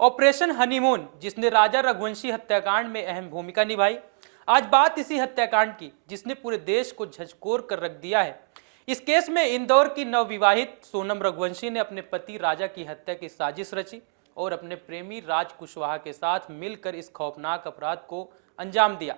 Operation honeymoon, जिसने राजा रघुवंशी हत्याकांड में अहम भूमिका निभाई। आज बात इसी हत्याकांड की जिसने पूरे देश को झकझोर कर रख दिया है। इस केस में इंदौर की नवविवाहित सोनम रघुवंशी ने अपने पति राजा की हत्या की साजिश रची और अपने प्रेमी राज कुशवाहा के साथ मिलकर इस खौफनाक अपराध को अंजाम दिया।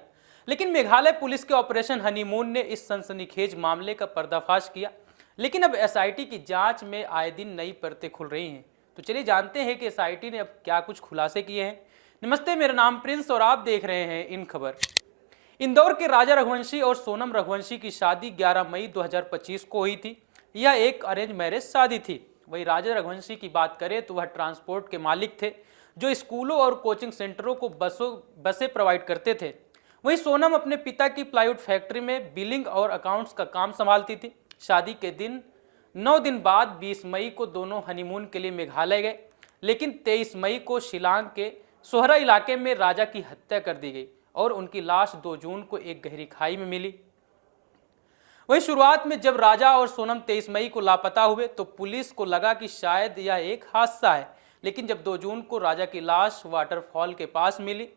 लेकिन मेघालय पुलिस के ऑपरेशन हनीमून ने इस सनसनीखेज मामले का पर्दाफाश किया। लेकिन अब एसआईटी की जांच में आए दिन नई परतें खुल रही हैं। तो चलिए जानते हैं कि एसआईटी ने अब क्या कुछ खुलासे किए हैं। नमस्ते, मेरा नाम प्रिंस और आप देख रहे हैं इन खबर। इंदौर के राजा रघुवंशी और सोनम रघुवंशी की शादी 11 मई 2025 को हुई थी। यह एक अरेंज मैरिज शादी थी। वही राजा रघुवंशी की बात करें तो वह ट्रांसपोर्ट के मालिक थे जो स्कूलों और कोचिंग सेंटरों को बसें प्रोवाइड करते थे। वहीं सोनम अपने पिता की प्लाईवुड फैक्ट्री में बिलिंग और अकाउंट्स का काम संभालती थी। शादी के 9 दिन बाद 20 मई को दोनों हनीमून के लिए मेघालय गए। लेकिन 23 मई को शिलांग के सोहरा इलाके में राजा की हत्या कर दी गई और उनकी लाश 2 जून को एक गहरी खाई में मिली। वहीं शुरुआत में जब राजा और सोनम 23 मई को लापता हुए तो पुलिस को लगा कि शायद यह एक हादसा है। लेकिन जब 2 जून को राजा की लाश वाटरफॉल के पास मिली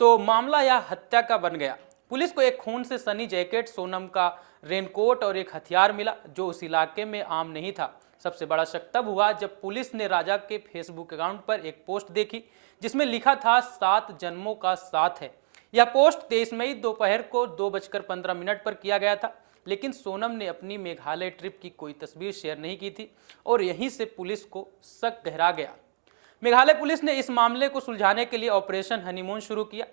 तो मामला यह हत्या का बन गया। पुलिस को एक खून से सनी जैकेट, सोनम का रेनकोट और एक हथियार मिला जो उस इलाके में आम नहीं था। सबसे बड़ा शक तब हुआ जब पुलिस ने राजा के फेसबुक अकाउंट पर एक पोस्ट देखी जिसमें लिखा था 7 जन्मों का साथ है। यह पोस्ट 23 मई दोपहर को 2:15 पर किया गया था। लेकिन सोनम ने अपनी मेघालय ट्रिप की कोई तस्वीर शेयर नहीं की थी और यहीं से पुलिस को शक गहरा गया। मेघालय पुलिस ने इस मामले को सुलझाने के लिए ऑपरेशन हनीमून शुरू किया।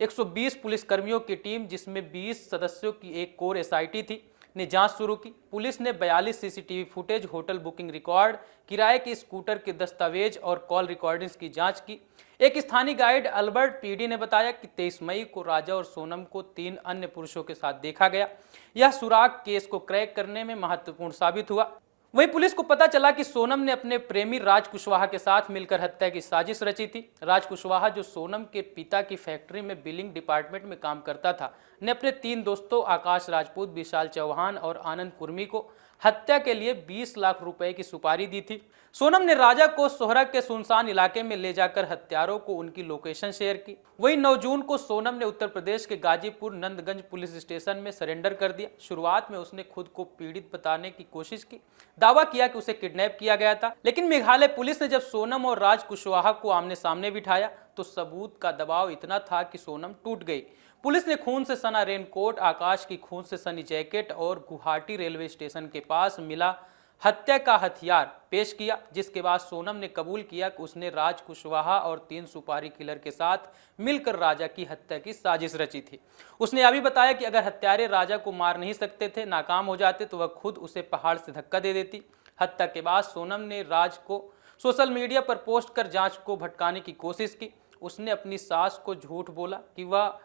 120 पुलिसकर्मियों की टीम, जिसमें 20 सदस्यों की एक कोर एसआईटी थी, ने जांच शुरू की। पुलिस ने 42 CCTV footage, hotel booking record, किराए के स्कूटर के दस्तावेज और कॉल रिकॉर्डिंग्स की जांच की। एक स्थानीय गाइड अल्बर्ट पीडी ने बताया कि 23 मई को राजा और सोनम को 3 अन्य पुरुषों के साथ देखा गया। यह सुराग केस को क्रैक करने में महत्वपूर्ण साबित हुआ। वहीं पुलिस को पता चला कि सोनम ने अपने प्रेमी राज कुशवाहा के साथ मिलकर हत्या की साजिश रची थी। राज कुशवाहा, जो सोनम के पिता की फैक्ट्री में बिलिंग डिपार्टमेंट में काम करता था, ने अपने 3 दोस्तों आकाश राजपूत, विशाल चौहान और आनंद कुर्मी को हत्या के लिए 20 लाख रुपए की सुपारी दी थी। सोनम ने राजा को सोहरा के सुनसान इलाके में ले जाकर हत्यारों को उनकी लोकेशन शेयर की। वहीं 9 जून को सोनम ने उत्तर प्रदेश के गाजीपुर नंदगंज पुलिस स्टेशन में सरेंडर कर दिया। शुरुआत में उसने खुद को पीड़ित बताने की कोशिश की, दावा किया कि उसे किडनैप किया गया था। लेकिन मेघालय पुलिस ने जब सोनम और राज कुशवाहा को आमने सामने बिठाया तो सबूत का दबाव इतना था कि सोनम टूट गई। पुलिस ने खून से सना रेनकोट, आकाश की खून से सनी जैकेट और गुवाहाटी रेलवे स्टेशन के पास मिला हत्या का हथियार पेश किया, जिसके बाद सोनम ने कबूल किया कि उसने राज कुशवाहा और 3 सुपारी किलर के साथ मिलकर राजा की हत्या की साजिश रची थी। उसने यह भी बताया कि अगर हत्यारे राजा को मार नहीं सकते थे, नाकाम हो जाते, तो वह खुद उसे पहाड़ से धक्का दे देती। हत्या के बाद सोनम ने राज को सोशल मीडिया पर पोस्ट कर जांच को भटकाने की कोशिश की। उसने अपनी सास को झूठ बोला कि वह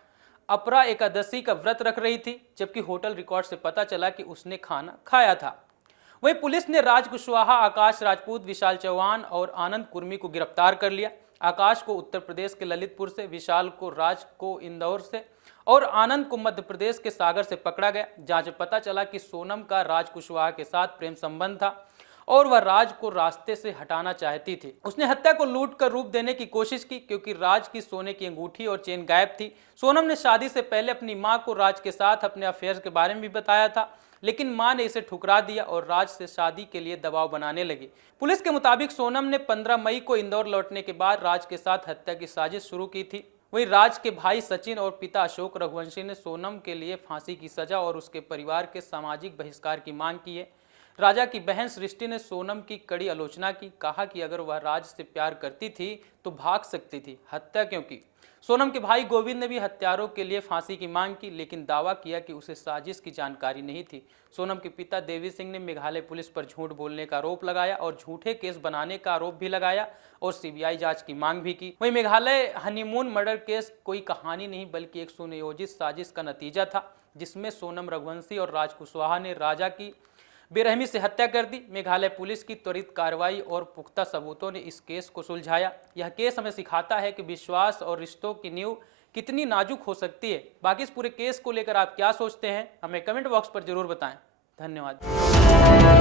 अपरा एकादशी का व्रत रख रही थी, जबकि होटल रिकॉर्ड से पता चला कि उसने खाना खाया था। वहीं पुलिस ने राज कुशवाहा, आकाश राजपूत, विशाल चौहान और आनंद कुर्मी को गिरफ्तार कर लिया। आकाश को उत्तर प्रदेश के ललितपुर से, विशाल को, राज को इंदौर से और आनंद को मध्य प्रदेश के सागर से पकड़ा गया। जांच में पता चला कि सोनम का राज कुशवाहा के साथ प्रेम संबंध था और वह राज को रास्ते से हटाना चाहती थी। उसने हत्या को लूट कर रूप देने की कोशिश की क्योंकि राज की सोने की अंगूठी और चेन गायब थी। सोनम ने शादी से पहले अपनी मां को राज के साथ अपने अफेयर के बारे में भी बताया था, लेकिन मां ने इसे ठुकरा दिया और राज से शादी के लिए दबाव बनाने लगी। पुलिस के मुताबिक सोनम ने 15 मई को इंदौर लौटने के बाद राज के साथ हत्या की साजिश शुरू की थी। वहीं राज के भाई सचिन और पिता अशोक रघुवंशी ने सोनम के लिए फांसी की सजा और उसके परिवार के सामाजिक बहिष्कार की मांग की है। राजा की बहन सृष्टि ने सोनम की कड़ी आलोचना की, कहा कि अगर वह राज से प्यार करती थी तो भाग सकती थी, हत्या क्यों की। सोनम के भाई गोविंद ने भी हत्यारों के लिए फांसी की मांग की, लेकिन दावा किया कि उसे साजिश की जानकारी नहीं थी। सोनम के पिता देवी सिंह ने मेघालय पुलिस पर झूठ बोलने का आरोप लगाया और झूठे केस बनाने का आरोप भी लगाया और सीबीआई जांच की मांग भी की। वहीं मेघालय हनीमून मर्डर केस कोई कहानी नहीं बल्कि एक सुनियोजित साजिश का नतीजा था, जिसमें सोनम रघुवंशी और राज कुशवाहा ने राजा की बेरहमी से हत्या कर दी। मेघालय पुलिस की त्वरित कार्रवाई और पुख्ता सबूतों ने इस केस को सुलझाया। यह केस हमें सिखाता है कि विश्वास और रिश्तों की नींव कितनी नाजुक हो सकती है। बाकी इस पूरे केस को लेकर आप क्या सोचते हैं, हमें कमेंट बॉक्स पर जरूर बताएं। धन्यवाद।